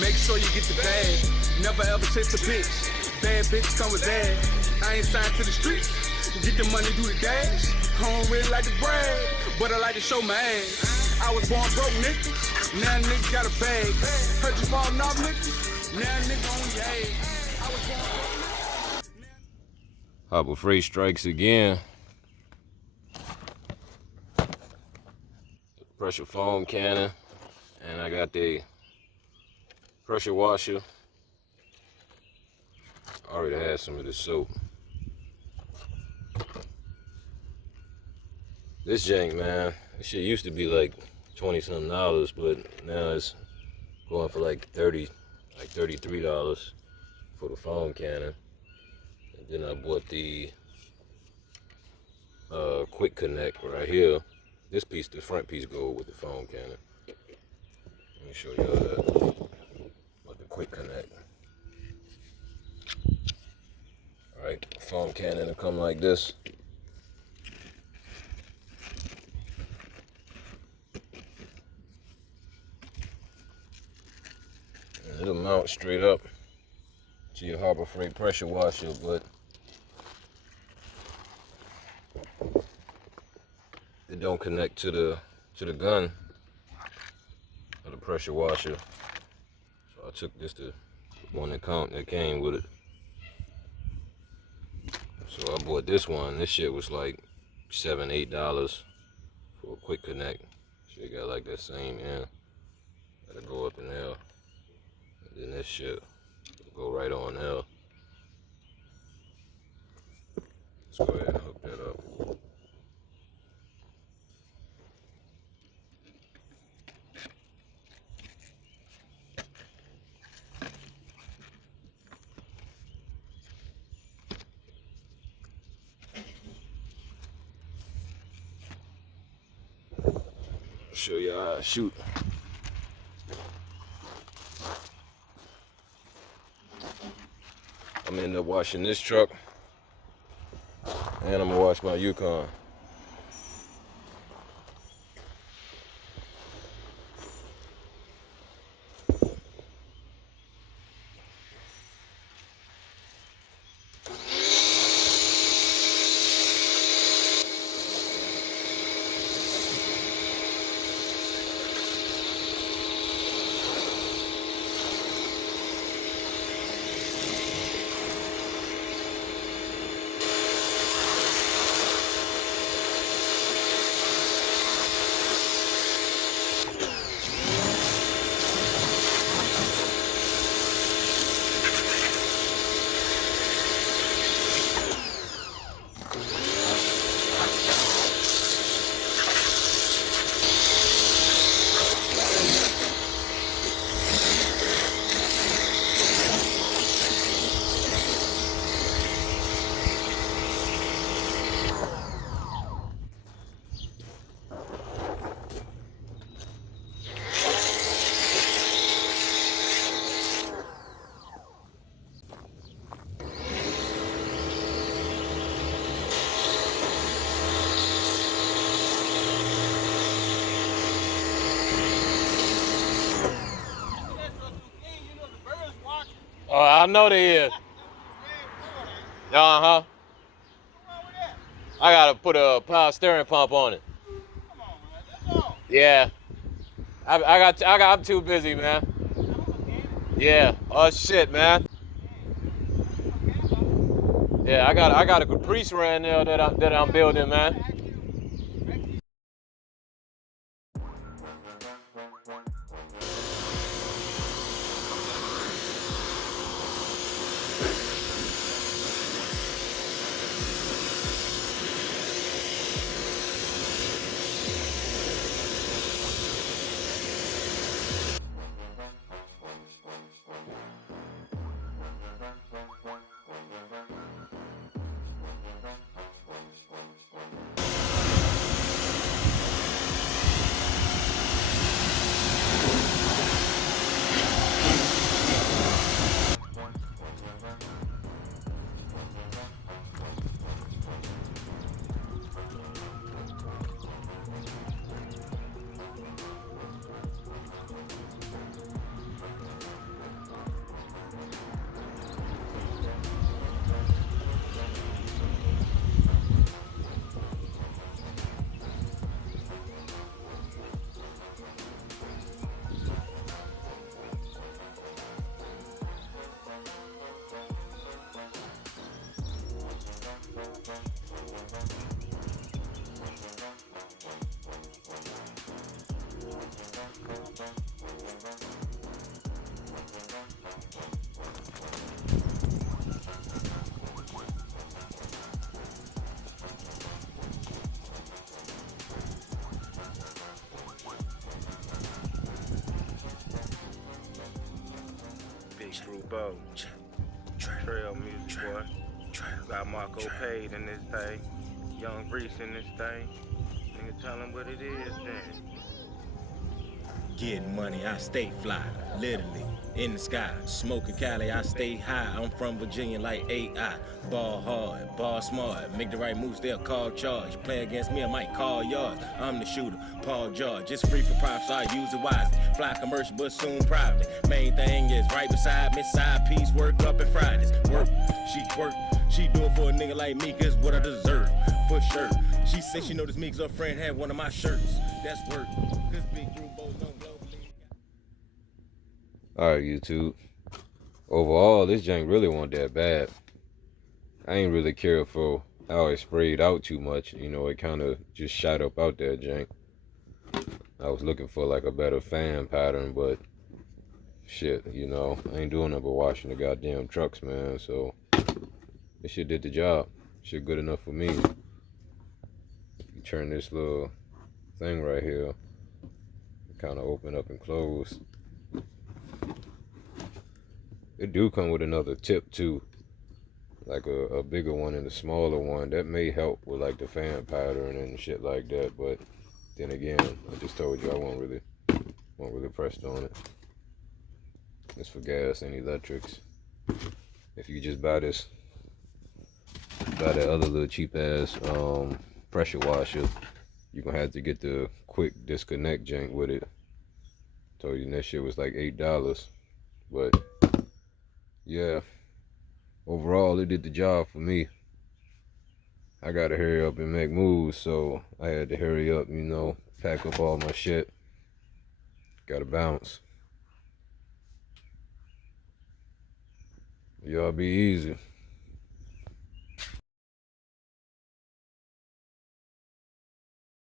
Make sure you get the bag. Never ever chase a bitch. Bad bitch come with that. I ain't signed to the streets. Get the money, do the dash. I don't really like to brag, but I like to show my ass. I was born broke, nigga. Now nigga got a bag. Heard you falling off, nigga. Now nigga on your ass. I was born broke, nigga. Habor Frieght strikes again. Pressure foam cannon, and I got the pressure washer. I already had some of this soap. This jank, man, this shit used to be like $20-something, but now it's going for like $33 for the foam cannon. And then I bought the quick connect right here. This piece, the front piece, goes with the foam cannon. Let me show y'all that. With the quick connect. Alright, foam cannon will come like this. And it'll mount straight up to your Habor Frieght pressure washer, but it don't connect to the gun of the pressure washer. So I took this to one that came with it. So I bought this one. This shit was like $7-8 for a quick connect. Shit got like that same end. Gotta go up in there. And then this shit will go right on there. Let's go ahead and hook that up. Show you how I shoot. I'm gonna end up washing this truck, and I'm gonna wash my Yukon. Oh, I know they is. Uh-huh. I gotta put a power steering pump on it. Come on, man. That's all. Yeah. I'm too busy, man. Yeah. Oh shit, man. Yeah, I got a caprice right now that I'm building, man. Big Rubo, Trail Music Boy. Got Marco paid in this thing. Young Reese in this thing. Nigga, tell him what it is then. Getting money, I stay fly, literally in the sky. Smoking Cali, I stay high. I'm from Virginia like AI. Ball hard, ball smart. Make the right moves, they'll call charge. Play against me, I might call yards. I'm the shooter, Paul George. It's free for props, so I use it wisely. Fly commercial, but soon private. Main thing is right beside me, side piece, work up and Fridays. Work, she twerk. She do it for a nigga like me, cause what I deserve. For sure. She said she noticed me cause her friend had one of my shirts. That's work. Cause big Rubo's on globally. Alright, YouTube. Overall, this jank really wasn't that bad. I ain't really care for how it sprayed out too much. You know, it kind of just shot up out there, jank. I was looking for like a better fan pattern, but shit, you know, I ain't doing nothing but washing the goddamn trucks, man. So this shit did the job. Shit good enough for me. You turn this little thing right here, kind of open up and close. It do come with another tip too, like a bigger one and a smaller one. That may help with like the fan pattern and shit like that. But then again, I just told you I won't really pressed on it. It's for gas and electrics. If you just buy that other little cheap ass pressure washer, you're gonna have to get the quick disconnect jank with it. Told you that shit was like $8, but yeah, overall it did the job for me. I gotta hurry up and make moves, so I had to hurry up, you know, pack up all my shit. Gotta bounce. Y'all be easy.